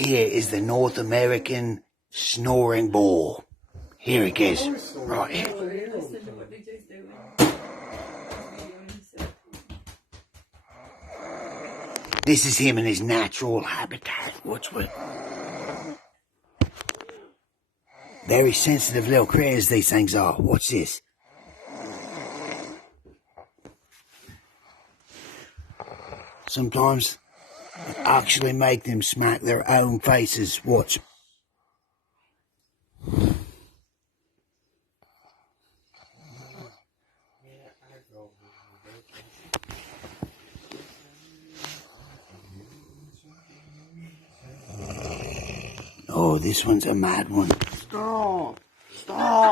here is the North American snoring boar. Here it is, right here. This is him in his natural habitat. Watch what. Very sensitive little critters these things are. Watch this. Sometimes it actually make them smack their own faces. Watch. Oh, this one's a mad one. Stop! Stop!